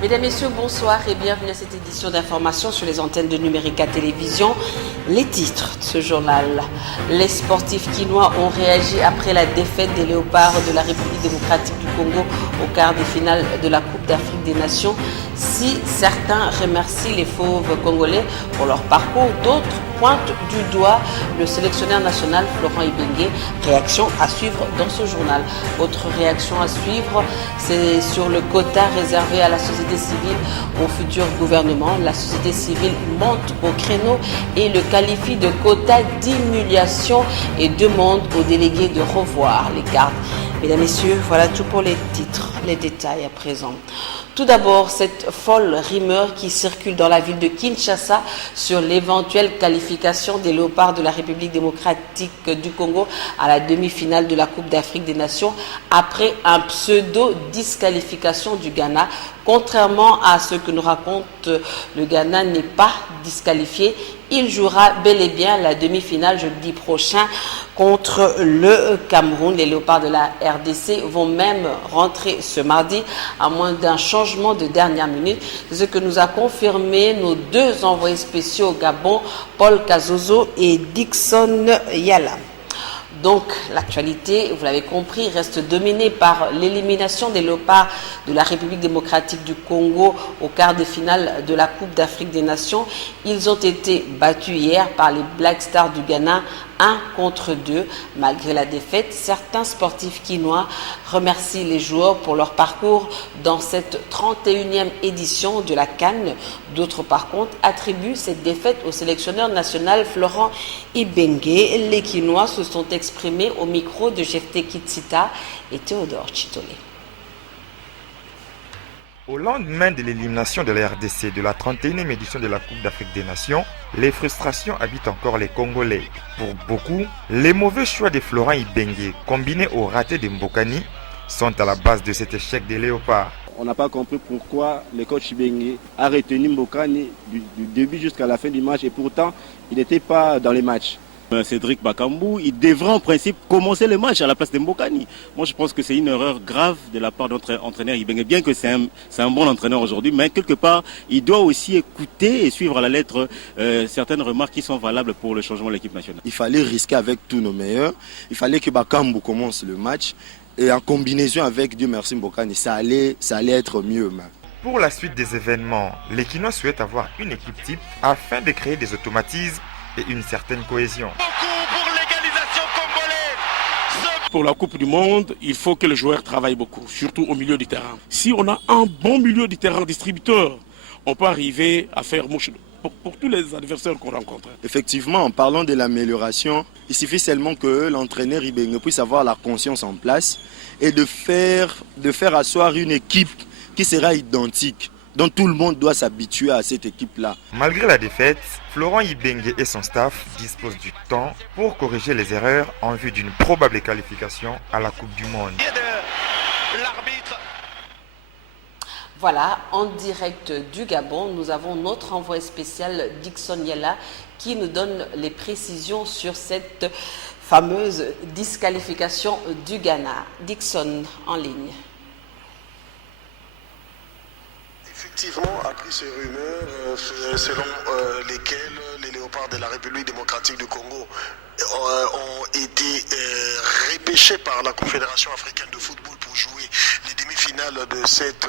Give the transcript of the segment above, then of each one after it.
Mesdames, Messieurs, bonsoir et bienvenue à cette édition d'information sur les antennes de Numérica Télévision. Les titres de ce journal. Les sportifs quinois ont réagi après la défaite des Léopards de la République démocratique du Congo au quart de finale de la Coupe d'Afrique des Nations. Si certains remercient les fauves congolais pour leur parcours, d'autres pointent du doigt le sélectionneur national Florent Ibenge. Réaction à suivre dans ce journal. Autre réaction à suivre, c'est sur le quota réservé à la société civile au futur gouvernement. La société civile monte au créneau et le qualifie de quota d'humiliation et demande aux délégués de revoir les cartes. Mesdames, Messieurs, voilà tout pour les titres, les détails à présent. Tout d'abord, cette folle rumeur qui circule dans la ville de Kinshasa sur l'éventuelle qualification des Léopards de la République démocratique du Congo à la demi-finale de la Coupe d'Afrique des Nations après un pseudo-disqualification du Ghana. Contrairement à ce que nous raconte le Ghana n'est pas disqualifié. Il jouera bel et bien la demi-finale jeudi prochain contre le Cameroun. Les Léopards de la RDC vont même rentrer ce mardi à moins d'un changement de dernière minute. C'est ce que nous a confirmé nos deux envoyés spéciaux au Gabon, Paul Kazozo et Dixon Yala. Donc, l'actualité, vous l'avez compris, reste dominée par l'élimination des Léopards de la République démocratique du Congo au quart de finale de la Coupe d'Afrique des Nations. Ils ont été battus hier par les Black Stars du Ghana, 1-2. Malgré la défaite, certains sportifs quinois remercient les joueurs pour leur parcours dans cette 31e édition de la CAN. D'autres, par contre, attribuent cette défaite au sélectionneur national Florent Ibenge. Les Quinois se sont exprimés au micro de Jefté Kitsita et Théodore Chitolé. Au lendemain de l'élimination de la RDC de la 31e édition de la Coupe d'Afrique des Nations, les frustrations habitent encore les Congolais. Pour beaucoup, les mauvais choix de Florent Ibenge, combinés au raté de Mbokani, sont à la base de cet échec des Léopards. On n'a pas compris pourquoi le coach Ibenge a retenu Mbokani du début jusqu'à la fin du match et pourtant il n'était pas dans les matchs. Cédric Bakambu, il devrait en principe commencer le match à la place de Mbokani. Moi je pense que c'est une erreur grave de la part de notre entraîneur Ibenge, bien que c'est un bon entraîneur aujourd'hui, mais quelque part il doit aussi écouter et suivre à la lettre certaines remarques qui sont valables pour le changement de l'équipe nationale. Il fallait risquer avec tous nos meilleurs, il fallait que Bakambu commence le match et en combinaison avec Dieu merci Mbokani, ça allait être mieux. Pour la suite des événements, les Quinois souhaitent avoir une équipe type afin de créer des automatismes et une certaine cohésion. Pour la Coupe du Monde, il faut que les joueurs travaillent beaucoup, surtout au milieu du terrain. Si on a un bon milieu du terrain distributeur, on peut arriver à faire mouche pour tous les adversaires qu'on rencontre. Effectivement, en parlant de l'amélioration, il suffit seulement que l'entraîneur Ibenge puisse avoir la conscience en place et de faire asseoir une équipe qui sera identique, dont tout le monde doit s'habituer à cette équipe-là. Malgré la défaite, Florent Ibenge et son staff disposent du temps pour corriger les erreurs en vue d'une probable qualification à la Coupe du Monde. Voilà, en direct du Gabon, nous avons notre envoyé spécial Dixon Yala qui nous donne les précisions sur cette fameuse disqualification du Ghana. Dixon, en ligne. Effectivement, après ces rumeurs selon lesquelles les Léopards de la République démocratique du Congo ont été repêchés par la Confédération africaine de football pour jouer les demi-finales de cette...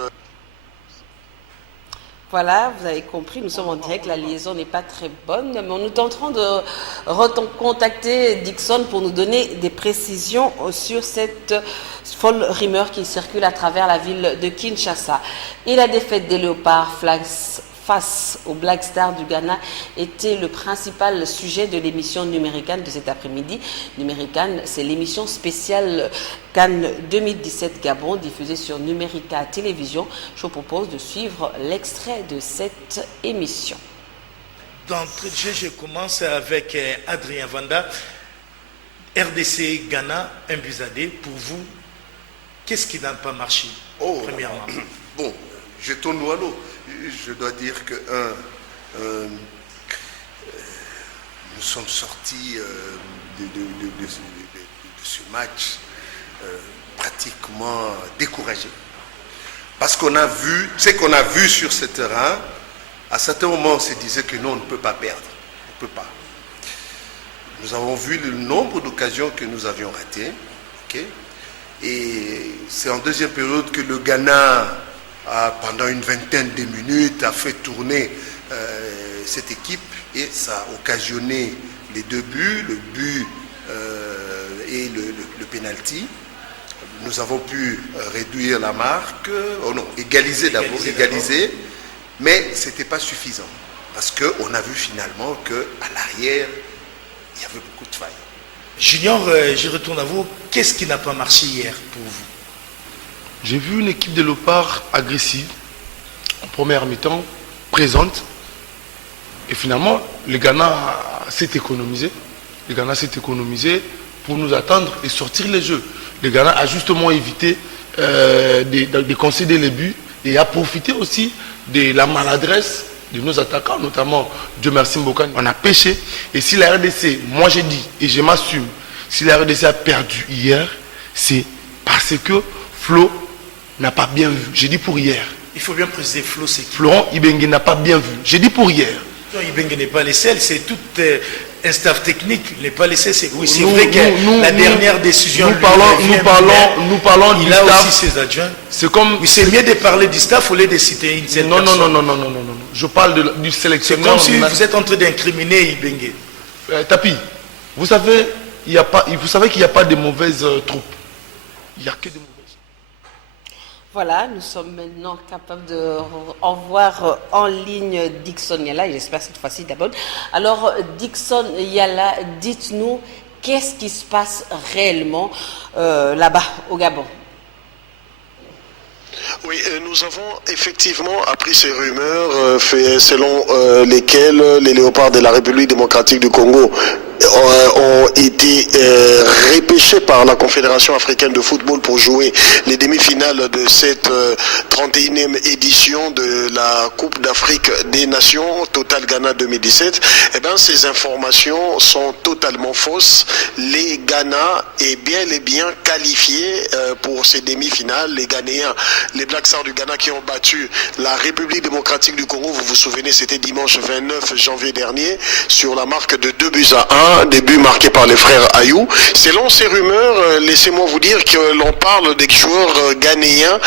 Voilà, vous avez compris, nous sommes en direct, la liaison n'est pas très bonne, mais nous tenterons de recontacter Dixon pour nous donner des précisions sur cette folle rumeur qui circule à travers la ville de Kinshasa. Et la défaite des Léopards face aux Black Stars du Ghana était le principal sujet de l'émission Numérica de cet après-midi. Numérica, c'est l'émission spéciale Cannes 2017 Gabon, diffusée sur Numérica Télévision. Je vous propose de suivre l'extrait de cette émission. D'entrée de jeu, je commence avec Adrien Vanda. RDC Ghana, 1-2. Pour vous, qu'est-ce qui n'a pas marché, premièrement? Bon, je tourne à l'eau. Je dois dire que nous sommes sortis de ce match pratiquement découragés. Parce qu'on a vu, ce qu'on a vu sur ce terrain, à certains moments on se disait que non, on ne peut pas perdre. On ne peut pas. Nous avons vu le nombre d'occasions que nous avions ratées. Okay? Et c'est en deuxième période que le Ghana, pendant une vingtaine de minutes, a fait tourner cette équipe et ça a occasionné les deux buts, le but et le penalty. Nous avons pu réduire la marque, égaliser d'abord, mais ce n'était pas suffisant. Parce qu'on a vu finalement qu'à l'arrière, il y avait beaucoup de failles. Junior, je retourne à vous. Qu'est-ce qui n'a pas marché hier pour vous? J'ai vu une équipe de Léopards agressive, en première mi-temps, présente. Et finalement, le Ghana s'est économisé. Le Ghana s'est économisé pour nous attendre et sortir les jeux. Le Ghana a justement évité de concéder les buts et a profité aussi de la maladresse de nos attaquants, notamment Dieu merci Mbokani. On a pêché. Et si la RDC, moi j'ai dit et je m'assume, si la RDC a perdu hier, c'est parce que Flo n'a pas bien vu. J'ai dit pour hier. Il faut bien préciser Flo, c'est qui? Florent Ibenge n'a pas bien vu. J'ai dit pour hier. Ibenge n'est pas les seuls, c'est tout un staff technique. N'est pas les seuls. Oui, c'est vrai que la dernière décision. Nous parlons du il a staff. aussi ses adjoints. C'est comme. Oui, c'est mieux de parler du staff au lieu de citer une seule personne. Non. Je parle du C'est sélectionneur. comme si vous êtes en train d'incriminer Ibenge. Tapi, vous savez qu'il n'y a pas de mauvaises troupes. Il n'y a que de mauvaises. Voilà, nous sommes maintenant capables de voir en ligne Dixon Yala, j'espère cette fois-ci d'abord. Alors, Dixon Yala, dites-nous, qu'est-ce qui se passe réellement là-bas, au Gabon? Oui, nous avons effectivement appris ces rumeurs selon lesquelles les léopards de la République démocratique du Congo ont été repêchés par la Confédération africaine de football pour jouer les demi-finales de cette 31e édition de la Coupe d'Afrique des Nations Total Ghana 2017. Eh bien, ces informations sont totalement fausses. Les Ghana est bien et bien qualifiés pour ces demi-finales. Les Ghanéens, les Black Stars du Ghana qui ont battu la République démocratique du Congo, vous vous souvenez, c'était dimanche 29 janvier dernier, sur la marque de 2-1, des buts marqués par les frères Ayou. Selon ces rumeurs, laissez-moi vous dire que l'on parle des joueurs ghanéens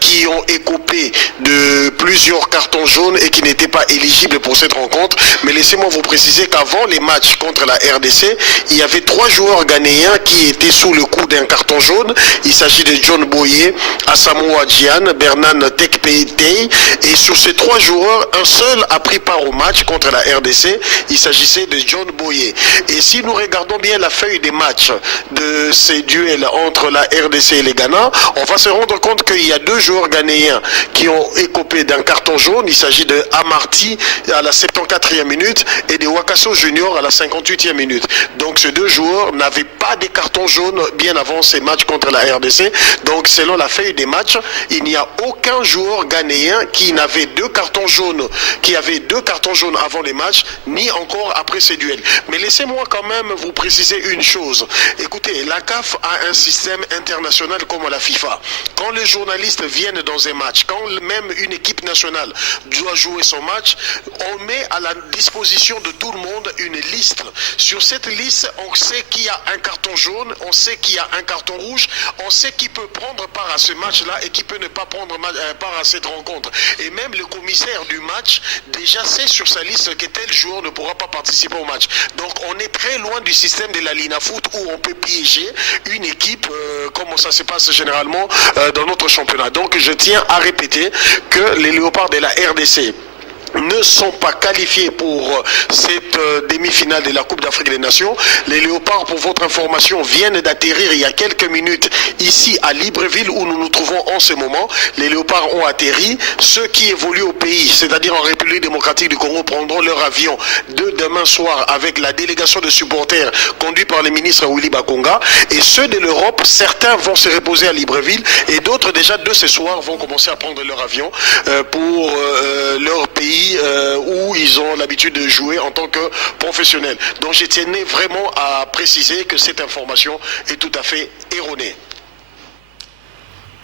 qui ont écopé de plusieurs cartons jaunes et qui n'étaient pas éligibles pour cette rencontre. Mais laissez-moi vous préciser qu'avant les matchs contre la RDC, il y avait 3 joueurs ghanéens qui étaient sous le coup d'un carton jaune. Il s'agit de John Boye, Asamoah Gyan, Bernan Tekpetei. Et sur ces 3 joueurs, un seul a pris part au match contre la RDC. Il s'agissait de John Boye. Et si nous regardons bien la feuille des matchs de ces duels entre la RDC et les Ghana, on va se rendre compte qu'il y a 2 joueurs ghanéens qui ont écopé d'un carton jaune. Il s'agit de Amarty à la 74e minute et de Wakaso Junior à la 58e minute. Donc ces 2 joueurs n'avaient pas de cartons jaunes bien avant ces matchs contre la RDC. Donc selon la feuille des matchs, il n'y a aucun joueur ghanéen qui n'avait 2 cartons jaunes, qui avait 2 cartons jaunes avant les matchs, ni encore après ces duels. Mais laissez-moi quand même vous préciser une chose. Écoutez, la CAF a un système international comme la FIFA. Quand les journalistes viennent dans un match, quand même une équipe nationale doit jouer son match, on met à la disposition de tout le monde une liste. Sur cette liste, on sait qu'il y a un carton jaune, on sait qu'il y a un carton rouge, on sait qui peut prendre part à ce match-là et qui peut ne pas prendre part à cette rencontre. Et même le commissaire du match déjà sait sur sa liste que tel joueur ne pourra pas participer au match. Donc on est très loin du système de la Lina Foot où on peut piéger une équipe comme ça se passe généralement dans notre championnat. Donc je tiens à répéter que les léopards de la RDC ne sont pas qualifiés pour cette demi-finale de la Coupe d'Afrique des Nations. Les Léopards, pour votre information, viennent d'atterrir il y a quelques minutes ici à Libreville où nous nous trouvons en ce moment. Les Léopards ont atterri. Ceux qui évoluent au pays, c'est-à-dire en République démocratique du Congo, prendront leur avion de demain soir avec la délégation de supporters conduite par le ministre Willy Bakonga. Et ceux de l'Europe, certains vont se reposer à Libreville et d'autres déjà de ce soir vont commencer à prendre leur avion pour leur pays où ils ont l'habitude de jouer en tant que professionnels. Donc je tenais vraiment à préciser que cette information est tout à fait erronée.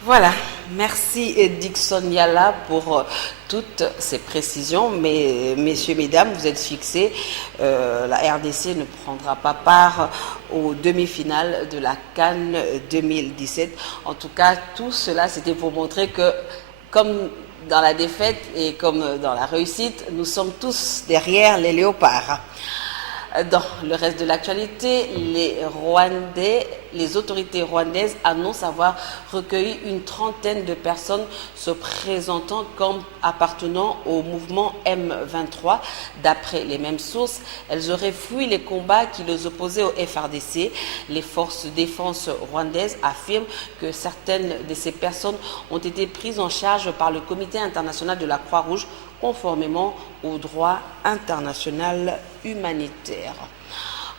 Voilà, merci Dixon Yala pour toutes ces précisions. Mais messieurs, mesdames, vous êtes fixés, la RDC ne prendra pas part aux demi-finales de la CAN 2017. En tout cas, tout cela, c'était pour montrer que, comme dans la défaite et comme dans la réussite, nous sommes tous derrière les léopards. Dans le reste de l'actualité, les autorités rwandaises annoncent avoir recueilli une trentaine de personnes se présentant comme appartenant au mouvement M23. D'après les mêmes sources, elles auraient fui les combats qui les opposaient au FRDC. Les forces de défense rwandaises affirment que certaines de ces personnes ont été prises en charge par le Comité international de la Croix-Rouge conformément au droit international humanitaire.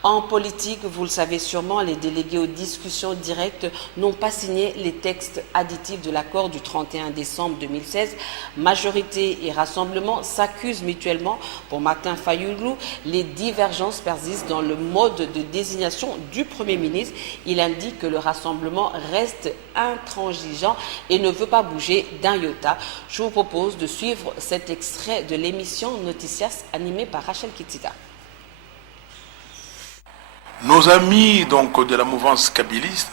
En politique, vous le savez sûrement, les délégués aux discussions directes n'ont pas signé les textes additifs de l'accord du 31 décembre 2016. Majorité et Rassemblement s'accusent mutuellement. Pour Martin Fayoulou, les divergences persistent dans le mode de désignation du Premier ministre. Il indique que le Rassemblement reste intransigeant et ne veut pas bouger d'un iota. Je vous propose de suivre cet extrait de l'émission Noticias animée par Rachel Kitsita. Nos amis donc de la mouvance kabyliste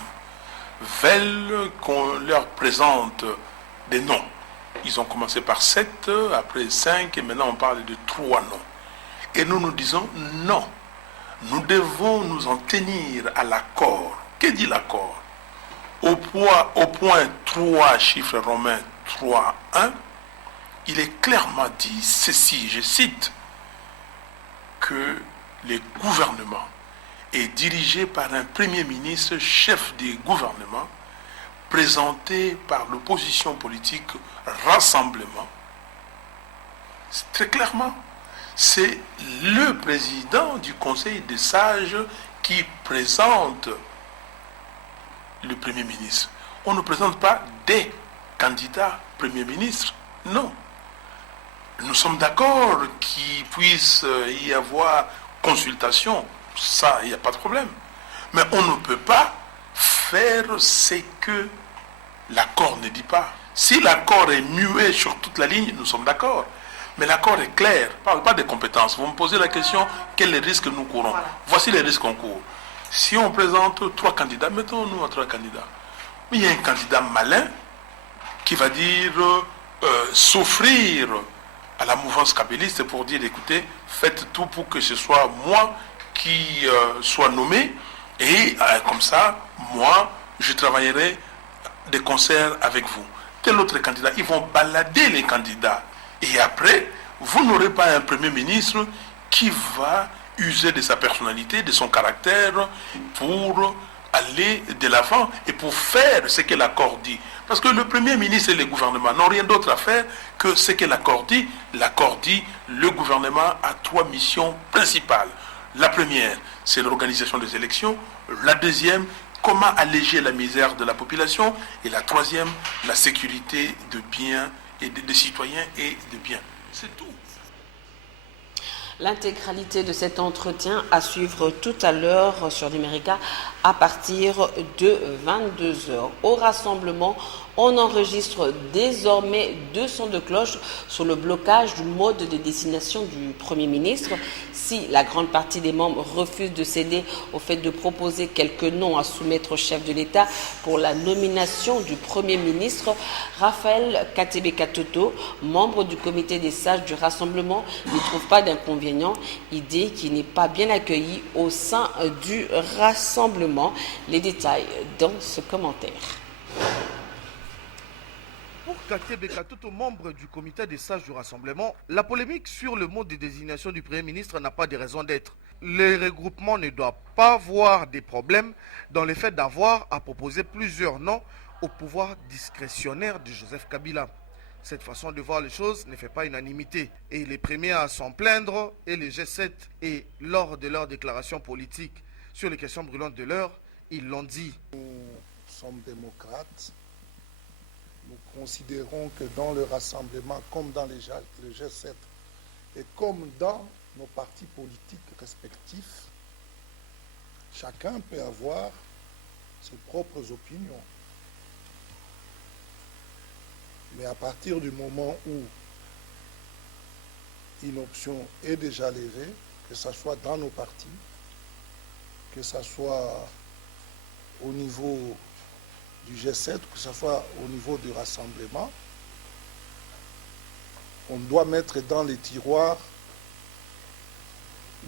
veulent qu'on leur présente des noms. Ils ont commencé par 7, après 5 et maintenant on parle de 3 noms. Et nous nous disons non, nous devons nous en tenir à l'accord. Que dit l'accord? Au point 3, chiffre romain 3, 1, il est clairement dit ceci, je cite, que les gouvernements est dirigé par un Premier ministre, chef des gouvernements, présenté par l'opposition politique Rassemblement. Très clairement, c'est le président du Conseil des sages qui présente le Premier ministre. On ne présente pas des candidats Premier ministre, non. Nous sommes d'accord qu'il puisse y avoir consultation. Ça, il n'y a pas de problème. Mais on ne peut pas faire ce que l'accord ne dit pas. Si l'accord est muet sur toute la ligne, nous sommes d'accord. Mais l'accord est clair, ne parle pas des compétences. Vous me posez la question, quels risques nous courons? Voilà. Voici les risques qu'on court. Si on présente 3 candidats, mettons-nous à 3 candidats. Mais il y a un candidat malin qui va dire s'offrir à la mouvance kabyliste pour dire, écoutez, faites tout pour que ce soit moi qui soit nommé et comme ça, moi, je travaillerai de concert avec vous. Tel autre candidat, ils vont balader les candidats. Et après, vous n'aurez pas un Premier ministre qui va user de sa personnalité, de son caractère pour aller de l'avant et pour faire ce que l'accord dit. Parce que le Premier ministre et le gouvernement n'ont rien d'autre à faire que ce que l'accord dit. L'accord dit, le gouvernement a 3 missions principales. La première, c'est l'organisation des élections. La deuxième, comment alléger la misère de la population. Et la troisième, la sécurité de biens et des citoyens et de biens. C'est tout. L'intégralité de cet entretien à suivre tout à l'heure sur Numérica à partir de 22h. Au Rassemblement, on enregistre désormais 2 sons de cloche sur le blocage du mode de désignation du Premier ministre. Si la grande partie des membres refuse de céder au fait de proposer quelques noms à soumettre au chef de l'État pour la nomination du Premier ministre, Raphaël Katebe-Katoto, membre du comité des sages du Rassemblement, ne trouve pas d'inconvénient, idée qui n'est pas bien accueillie au sein du Rassemblement. Les détails dans ce commentaire. Pour Katebe Katoto, membre du comité des sages du Rassemblement, la polémique sur le mode de désignation du Premier ministre n'a pas de raison d'être. Les regroupements ne doivent pas voir des problèmes dans le fait d'avoir à proposer plusieurs noms au pouvoir discrétionnaire de Joseph Kabila. Cette façon de voir les choses ne fait pas unanimité. Et les premiers à s'en plaindre et les G7, et lors de leur déclaration politique sur les questions brûlantes de l'heure, ils l'ont dit. Nous sommes démocrates. Nous considérons que dans le Rassemblement, comme dans le G7 et comme dans nos partis politiques respectifs, chacun peut avoir ses propres opinions. Mais à partir du moment où une option est déjà levée, que ce soit dans nos partis, que ce soit au niveau du G7, que ce soit au niveau du rassemblement, on doit mettre dans les tiroirs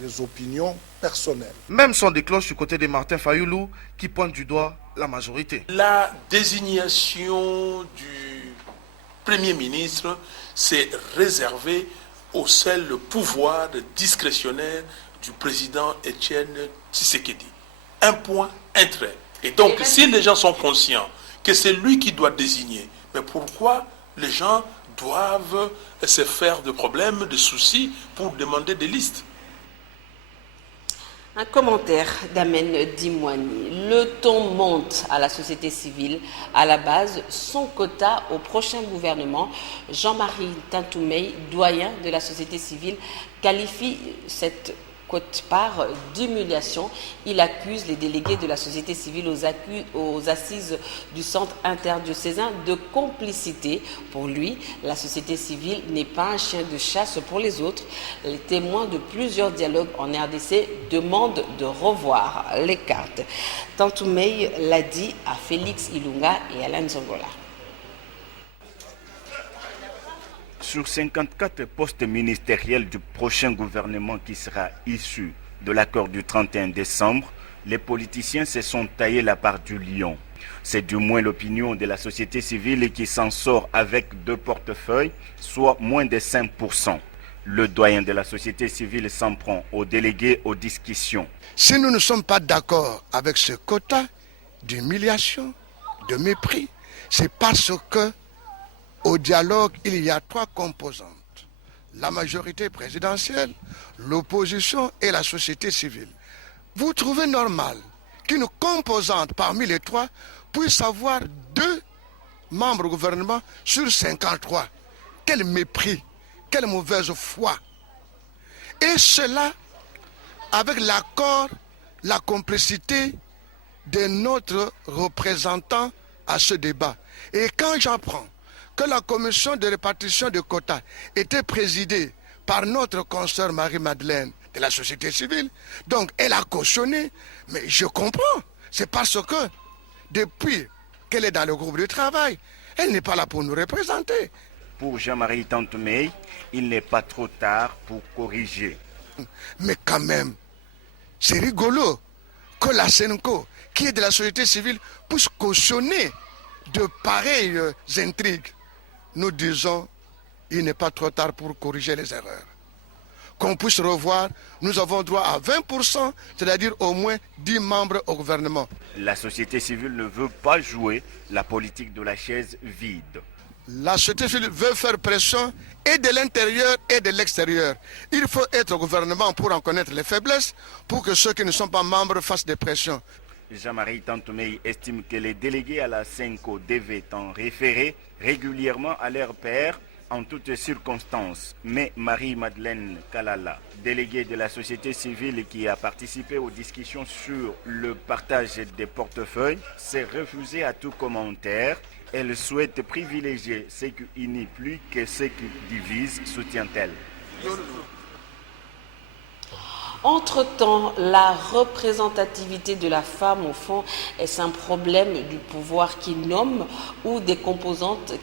les opinions personnelles. Même son déclenche du côté de Martin Fayoulou qui pointe du doigt la majorité. La désignation du Premier ministre s'est réservée au seul pouvoir discrétionnaire du président Étienne Tshisekedi. Un point, un trait. Et donc, si les gens sont conscients que c'est lui qui doit désigner, mais pourquoi les gens doivent se faire de problèmes, de soucis pour demander des listes? Un commentaire d'Amen Dimouani. Le ton monte à la société civile. À la base, son quota au prochain gouvernement. Jean-Marie Tintoumey, doyen de la société civile, qualifie cette quote-part d'humiliation. Il accuse les délégués de la société civile aux assises du centre interdiocésain de complicité. Pour lui, la société civile n'est pas un chien de chasse pour les autres. Les témoins de plusieurs dialogues en RDC demandent de revoir les cartes. Tintoumey l'a dit à Félix Ilunga et Alain Zongola. Sur 54 postes ministériels du prochain gouvernement qui sera issu de l'accord du 31 décembre, les politiciens se sont taillés la part du lion. C'est du moins l'opinion de la société civile qui s'en sort avec 2 portefeuilles, soit moins de 5%. Le doyen de la société civile s'en prend aux délégués aux discussions. Si nous ne sommes pas d'accord avec ce quota d'humiliation, de mépris, c'est parce que au dialogue, il y a 3 composantes. La majorité présidentielle, l'opposition et la société civile. Vous trouvez normal qu'une composante parmi les 3 puisse avoir 2 membres du gouvernement sur 53. Quel mépris, quelle mauvaise foi. Et cela avec l'accord, la complicité de notre représentant à ce débat. Et quand j'apprends que la commission de répartition de quotas était présidée par notre consoeur Marie-Madeleine de la société civile, donc elle a cautionné, mais je comprends, c'est parce que depuis qu'elle est dans le groupe de travail, elle n'est pas là pour nous représenter. Pour Jean-Marie Tintoumey, il n'est pas trop tard pour corriger. Mais quand même, c'est rigolo que la Senco, qui est de la société civile, puisse cautionner de pareilles intrigues. Nous disons, il n'est pas trop tard pour corriger les erreurs. Qu'on puisse revoir, nous avons droit à 20%, c'est-à-dire au moins 10 membres au gouvernement. La société civile ne veut pas jouer la politique de la chaise vide. La société civile veut faire pression et de l'intérieur et de l'extérieur. Il faut être au gouvernement pour en connaître les faiblesses, pour que ceux qui ne sont pas membres fassent des pressions. Jean-Marie Tintoumey estime que les délégués à la Senco devaient en référer régulièrement à leur père en toutes circonstances. Mais Marie-Madeleine Kalala, déléguée de la société civile qui a participé aux discussions sur le partage des portefeuilles, s'est refusée à tout commentaire. Elle souhaite privilégier ce qui unit plus que ce qui divise, soutient-elle. Entre-temps, la représentativité de la femme, au fond, est-ce un problème du pouvoir qui nomme ou des composantes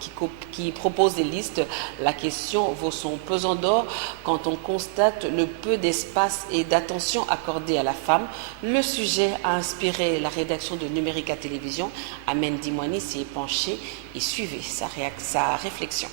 qui proposent des listes? La question vaut son pesant d'or quand on constate le peu d'espace et d'attention accordée à la femme. Le sujet a inspiré la rédaction de Numérica Télévision. Amen Dimouani s'y est penché et suivez sa réflexion.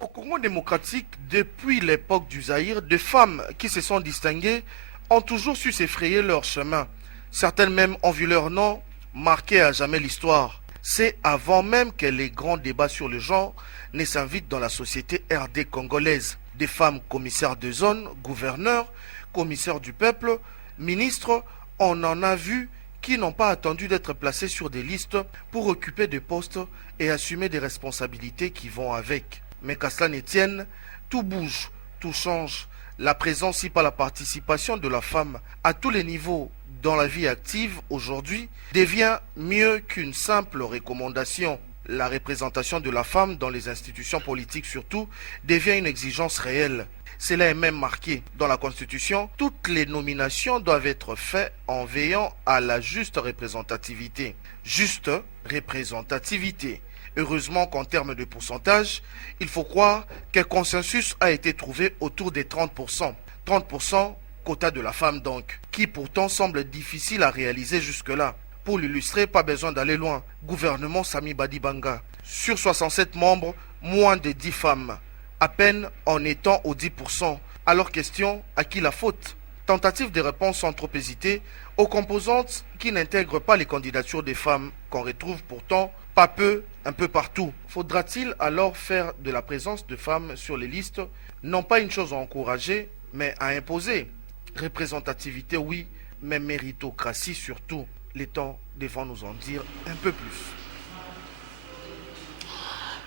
Au Congo démocratique, depuis l'époque du Zaïre, des femmes qui se sont distinguées ont toujours su s'effrayer leur chemin. Certaines même ont vu leur nom marqué à jamais l'histoire. C'est avant même que les grands débats sur le genre ne s'invitent dans la société RD congolaise. Des femmes commissaires de zone, gouverneurs, commissaires du peuple, ministres, on en a vu qui n'ont pas attendu d'être placées sur des listes pour occuper des postes et assumer des responsabilités qui vont avec. Mais qu'à cela ne tienne, tout bouge, tout change. La présence, si pas la participation de la femme à tous les niveaux dans la vie active aujourd'hui devient mieux qu'une simple recommandation. La représentation de la femme dans les institutions politiques surtout devient une exigence réelle. Cela est même marqué dans la Constitution. Toutes les nominations doivent être faites en veillant à la juste représentativité. Juste représentativité. Heureusement qu'en termes de pourcentage, il faut croire qu'un consensus a été trouvé autour des 30%. 30% quota de la femme donc, qui pourtant semble difficile à réaliser jusque-là. Pour l'illustrer, pas besoin d'aller loin. Gouvernement Sami Badibanga. Sur 67 membres, moins de 10 femmes. À peine en étant aux 10%. Alors question, à qui la faute? Tentative de réponse sans trop hésiter aux composantes qui n'intègrent pas les candidatures des femmes qu'on retrouve pourtant pas peu, un peu partout. Faudra-t-il alors faire de la présence de femmes sur les listes non pas une chose à encourager, mais à imposer? Représentativité oui, mais méritocratie surtout. Les temps devront nous en dire un peu plus.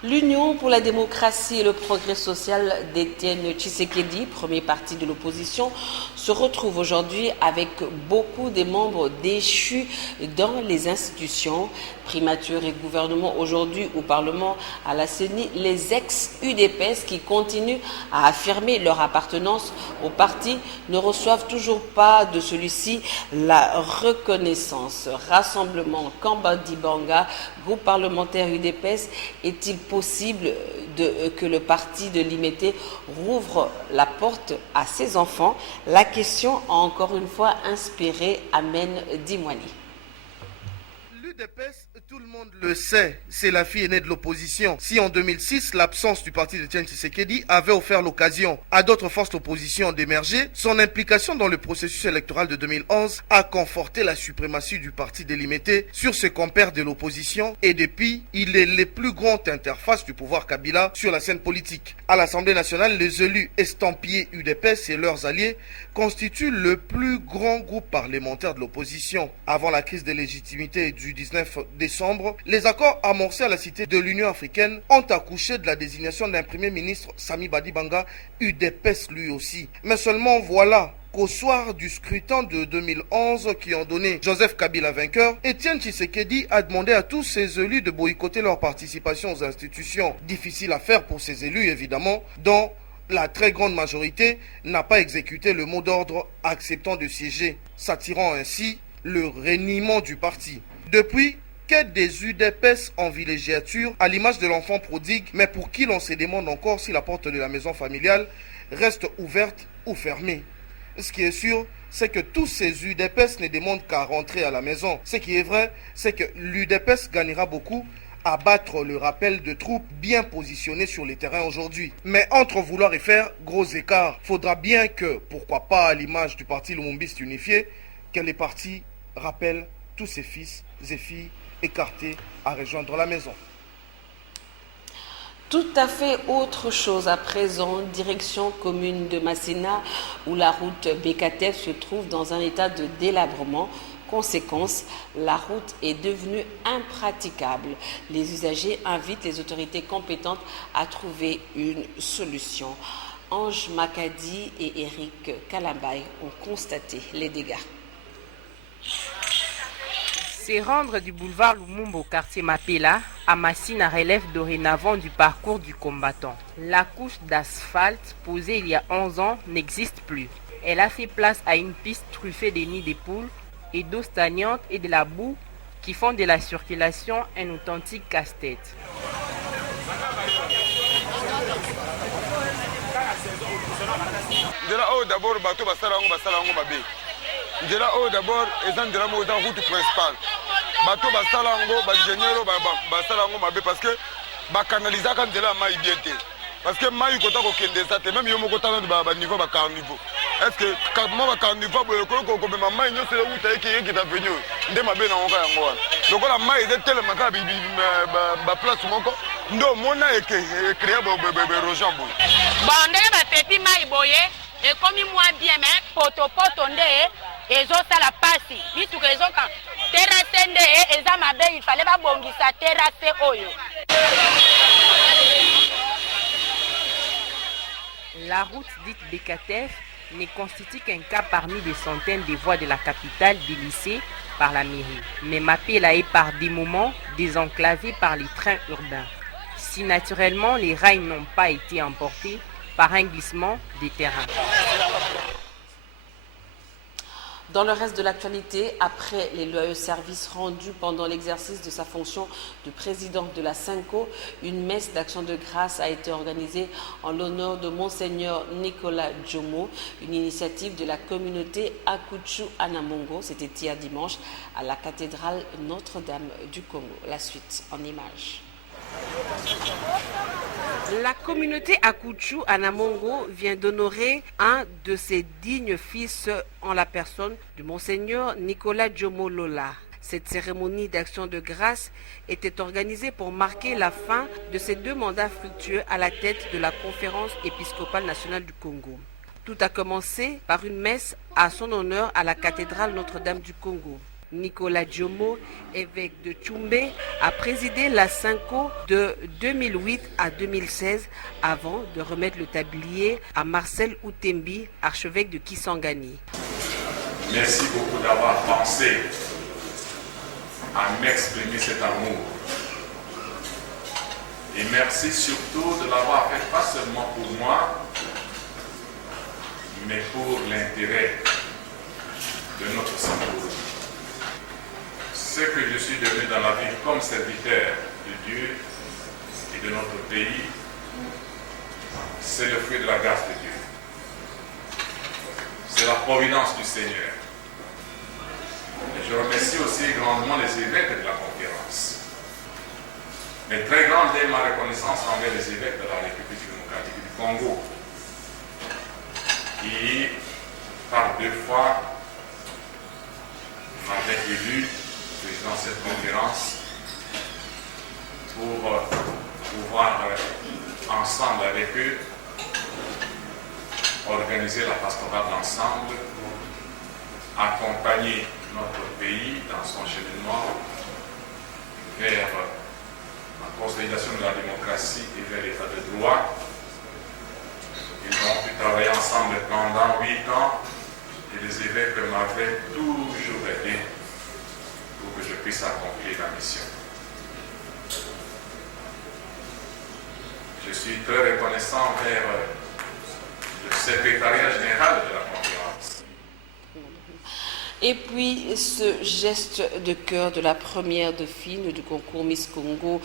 L'Union pour la démocratie et le progrès social d'Étienne Tshisekedi, premier parti de l'opposition, se retrouve aujourd'hui avec beaucoup de membres déchus dans les institutions, primature et gouvernement aujourd'hui au Parlement, à la CENI, les ex-UDPS qui continuent à affirmer leur appartenance au parti ne reçoivent toujours pas de celui-ci la reconnaissance. Rassemblement Kamba-Dibanga, groupe parlementaire UDPS, est-il possible que le parti de Limete rouvre la porte à ses enfants? La question a encore une fois inspiré Amen Dimwani. L'UDPS, tout le monde le sait, c'est la fille aînée de l'opposition. Si en 2006, l'absence du parti d'Étienne Tshisekedi avait offert l'occasion à d'autres forces d'opposition d'émerger, son implication dans le processus électoral de 2011 a conforté la suprématie du parti délimité sur ses compères de l'opposition et depuis, il est les plus grandes interfaces du pouvoir Kabila sur la scène politique. À l'Assemblée nationale, les élus estampillés UDPS et leurs alliés constituent le plus grand groupe parlementaire de l'opposition. Avant la crise de légitimité du 19 décembre, les accords amorcés à la Cité de l'Union africaine ont accouché de la désignation d'un premier ministre, Sami Badibanga, UDPS lui aussi. Mais seulement voilà qu'au soir du scrutin de 2011 qui ont donné Joseph Kabila vainqueur, Étienne Tshisekedi a demandé à tous ses élus de boycotter leur participation aux institutions. Difficile à faire pour ces élus évidemment, dont la très grande majorité n'a pas exécuté le mot d'ordre acceptant de siéger, s'attirant ainsi le reniement du parti. Depuis, quête des UDPS en villégiature, à l'image de l'enfant prodigue, mais pour qui l'on se demande encore si la porte de la maison familiale reste ouverte ou fermée. Ce qui est sûr, c'est que tous ces UDPS ne demandent qu'à rentrer à la maison. Ce qui est vrai, c'est que l'UDPS gagnera beaucoup à battre le rappel de troupes bien positionnées sur les terrains aujourd'hui. Mais entre vouloir et faire, gros écart. Faudra bien que, pourquoi pas à l'image du parti lumumbiste unifié, que les partis rappellent tous ses fils et filles écartés à rejoindre la maison. Tout à fait autre chose à présent, direction commune de Massena, où la route Bekatev se trouve dans un état de délabrement. Conséquence, la route est devenue impraticable. Les usagers invitent les autorités compétentes à trouver une solution. Ange Makadi et Eric Kalambay ont constaté les dégâts. Se rendre du boulevard Lumumba au quartier Mapela à Massina relève dorénavant du parcours du combattant. La couche d'asphalte posée il y a 11 ans n'existe plus. Elle a fait place à une piste truffée de nids de poules et d'eau stagnante et de la boue qui font de la circulation un authentique casse-tête. Ndela o d'abord ezan ndela mo dans route principale bato basala ngo ba ingénieur basala ngo mabe parce que ba canaliser kan ndela mai bien te parce que mai kota ko kende ça te même yo mo kota na ba niveau ba carniveau est-ce que quand mo ba carniveau ko ko be mai nyo se uta eki ta venir nde mabe na ngoka yango wana donc la mai est tellement ka ba place moko ndo mona eke créer ba rojan bo ba ndenge ba petit mai boye et comme moi bien mais poto nde ezosala pasi bituka ezoka terrasse nde eza mabe il fallait babongisa terrasse oyo. La route dite Bekatev ne constitue qu'un cas parmi des centaines de voies de la capitale délaissées par la mairie. Mais Mapela est par des moments désenclavée par les trains urbains. Si naturellement les rails n'ont pas été emportés par un glissement des terrains. Dans le reste de l'actualité, après les loyaux services rendus pendant l'exercice de sa fonction de président de la Cinco, une messe d'action de grâce a été organisée en l'honneur de Monseigneur Nicolas Djomo, une initiative de la communauté Akuchu Anamongo. C'était hier dimanche à la cathédrale Notre-Dame du Congo. La suite en images. La communauté Akuchu Anamongo vient d'honorer un de ses dignes fils en la personne du Monseigneur Nicolas Djomo Lola. Cette cérémonie d'action de grâce était organisée pour marquer la fin de ses 2 mandats fructueux à la tête de la Conférence épiscopale nationale du Congo. Tout a commencé par une messe à son honneur à la cathédrale Notre-Dame du Congo. Nicolas Djomo, évêque de Tchoumbé, a présidé la Cinco de 2008 à 2016 avant de remettre le tablier à Marcel Outembi, archevêque de Kisangani. Merci beaucoup d'avoir pensé à m'exprimer cet amour. Et merci surtout de l'avoir fait pas seulement pour moi, mais pour l'intérêt de notre Cinco. Ce que je suis devenu dans la vie comme serviteur de Dieu et de notre pays, c'est le fruit de la grâce de Dieu. C'est la providence du Seigneur. Et je remercie aussi grandement les évêques de la conférence. Mais très grande est ma reconnaissance envers les évêques de la République démocratique du Congo, qui, par 2 fois, m'avaient élu dans cette conférence pour pouvoir ensemble avec eux organiser la pastorale d'ensemble, accompagner notre pays dans son cheminement vers la consolidation de la démocratie et vers l'état de droit. Ils ont pu travailler ensemble pendant 8 ans et les évêques m'avaient toujours aidé pour que je puisse accomplir la mission. Je suis très reconnaissant vers le secrétariat général de la conférence. Et puis ce geste de cœur de la première dauphine du concours Miss Congo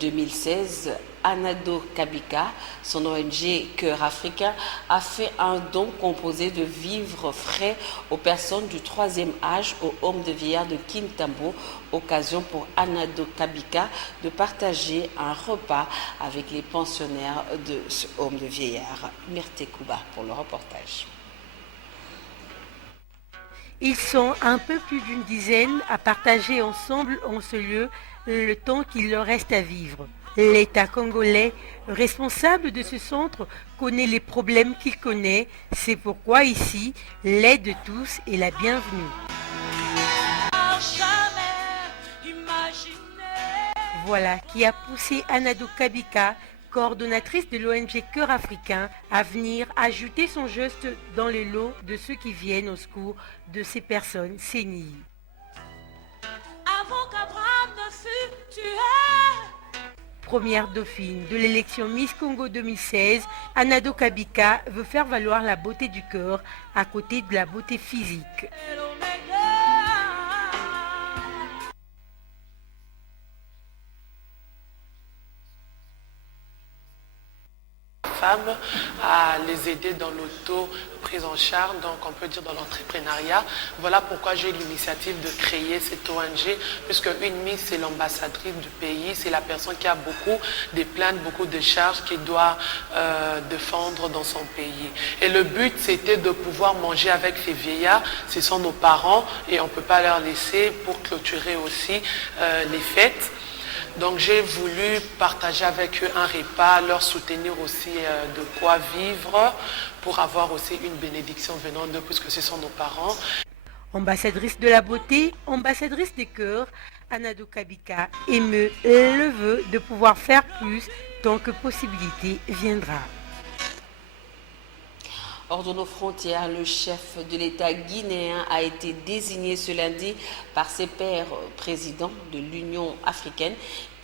2016, Anado Kabika, son ONG Cœur Africain, a fait un don composé de vivres frais aux personnes du 3e âge au home de vieillard de Kintambo, occasion pour Anado Kabika de partager un repas avec les pensionnaires de ce home de vieillard. Myrte Kouba pour le reportage. Ils sont un peu plus d'une dizaine à partager ensemble en ce lieu le temps qu'il leur reste à vivre. L'État congolais, responsable de ce centre, connaît les problèmes qu'il connaît. C'est pourquoi ici, l'aide de tous est la bienvenue. Voilà qui a poussé Anado Kabika, coordonnatrice de l'ONG Cœur Africain, à venir ajouter son geste dans le lot de ceux qui viennent au secours de ces personnes saignées. Avant qu'Abraham ne fût tué. Première dauphine de l'élection Miss Congo 2016, Anado Kabika veut faire valoir la beauté du cœur à côté de la beauté physique. Femmes à les aider dans l'auto-prise en charge, donc on peut dire dans l'entrepreneuriat. Voilà pourquoi j'ai eu l'initiative de créer cette ONG, puisque une Miss, c'est l'ambassadrice du pays, c'est la personne qui a beaucoup de plaintes, beaucoup de charges qu'il doit défendre dans son pays. Et le but, c'était de pouvoir manger avec ces vieillards, ce sont nos parents, et on ne peut pas leur laisser pour clôturer aussi les fêtes. Donc j'ai voulu partager avec eux un repas, leur soutenir aussi de quoi vivre pour avoir aussi une bénédiction venant d'eux puisque ce sont nos parents. Ambassadrice de la beauté, ambassadrice des cœurs, Anado Kabika émeut le vœu de pouvoir faire plus tant que possibilité viendra. Hors de nos frontières, le chef de l'État guinéen a été désigné ce lundi par ses pairs présidents de l'Union africaine.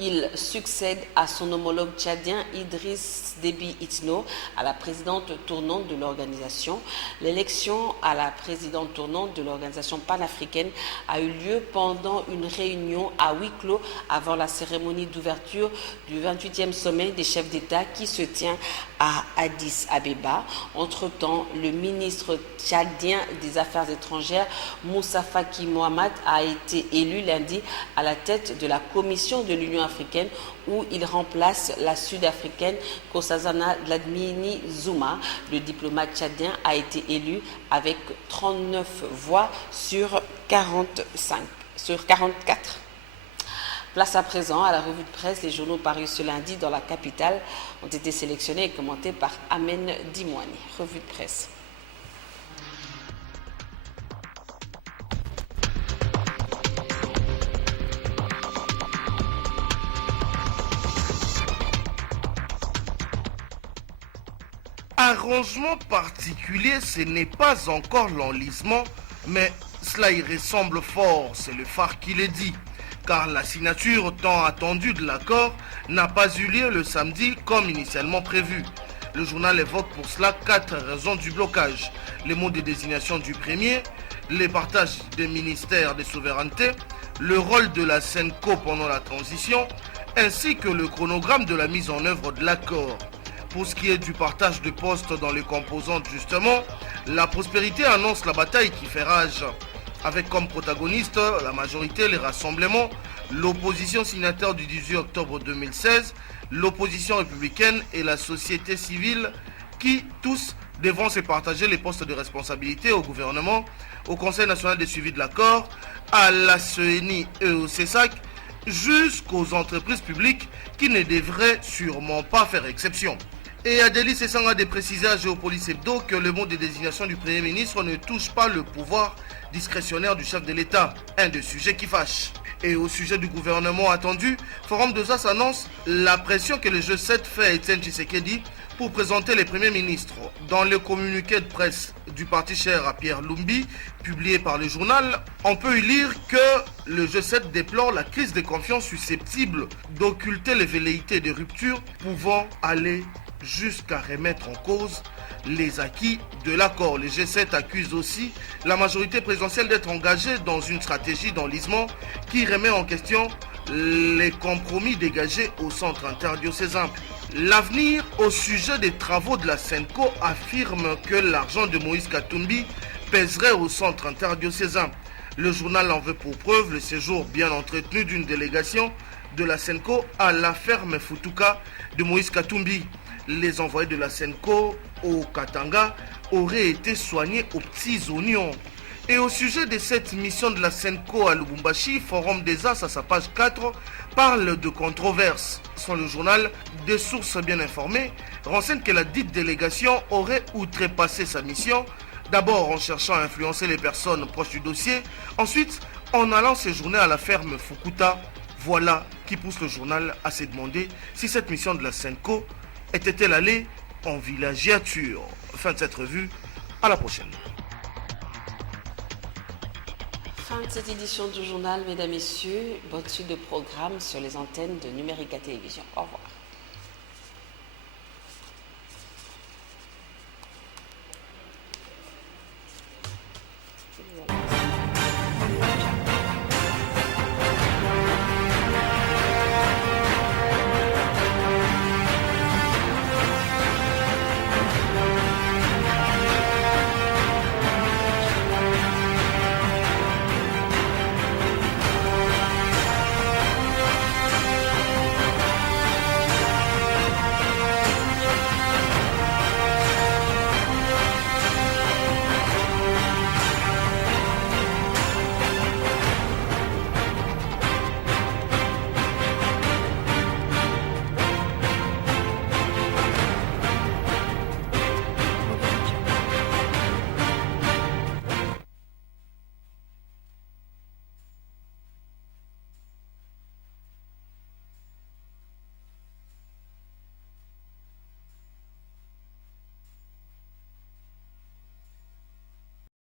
Il succède à son homologue tchadien Idriss Déby Itno, à la présidente tournante de l'organisation. L'élection à la présidente tournante de l'organisation panafricaine a eu lieu pendant une réunion à huis clos avant la cérémonie d'ouverture du 28e sommet des chefs d'État qui se tient à Addis Abeba. Entre-temps, le ministre tchadien des Affaires étrangères, Moussa Faki Mohamed, a été élu lundi à la tête de la commission de l'Union africaine où il remplace la sud-africaine Nkosazana Dlamini Zuma. Le diplomate tchadien a été élu avec 39 voix sur 44. Place à présent à la revue de presse. Les journaux parus ce lundi dans la capitale ont été sélectionnés et commentés par Amen Dimouani. Revue de presse. Arrangement particulier, ce n'est pas encore l'enlisement, mais cela y ressemble fort, c'est le phare qui le dit. Car la signature tant attendue de l'accord n'a pas eu lieu le samedi comme initialement prévu. Le journal évoque pour cela 4 raisons du blocage. Les mots de désignation du premier, les partages des ministères des souverainetés, le rôle de la SENCO pendant la transition, ainsi que le chronogramme de la mise en œuvre de l'accord. Pour ce qui est du partage de postes dans les composantes justement, la prospérité annonce la bataille qui fait rage. Avec comme protagonistes la majorité, les rassemblements, l'opposition signataire du 18 octobre 2016, l'opposition républicaine et la société civile qui, tous, devront se partager les postes de responsabilité au gouvernement, au Conseil national de suivi de l'accord, à la CENI et au CESAC, jusqu'aux entreprises publiques qui ne devraient sûrement pas faire exception. Et Adélie Sessanga a précisé à Géopolis Hebdo que le mot de désignation du Premier ministre ne touche pas le pouvoir discrétionnaire du chef de l'État, un des sujets qui fâche. Et au sujet du gouvernement attendu, Forum de Zas annonce la pression que le G7 fait à Etienne Tshisekedi pour présenter les premiers ministres. Dans le communiqué de presse du parti cher à Pierre Lumbi, publié par le journal, on peut y lire que le G7 déplore la crise de confiance susceptible d'occulter les velléités de rupture pouvant aller jusqu'à remettre en cause les acquis de l'accord. Le G7 accuse aussi la majorité présidentielle d'être engagée dans une stratégie d'enlisement qui remet en question les compromis dégagés au centre interdiocésain. L'avenir au sujet des travaux de la SENCO affirme que l'argent de Moïse Katumbi pèserait au centre interdiocésain. Le journal en veut pour preuve le séjour bien entretenu d'une délégation de la SENCO à la ferme Futuka de Moïse Katumbi. Les envoyés de la SENCO au Katanga auraient été soignés aux petits oignons. Et au sujet de cette mission de la SENCO à Lubumbashi, Forum des As à sa page 4 parle de controverses. Sans le journal, des sources bien informées renseignent que la dite délégation aurait outrepassé sa mission, d'abord en cherchant à influencer les personnes proches du dossier, ensuite en allant séjourner à la ferme Fukuta. Voilà qui pousse le journal à se demander si cette mission de la SENCO était-elle allée en villagiature. Fin de cette revue, à la prochaine. Fin de cette édition du journal, mesdames, messieurs. Bonne suite de programme sur les antennes de Numérica Télévision. Au revoir.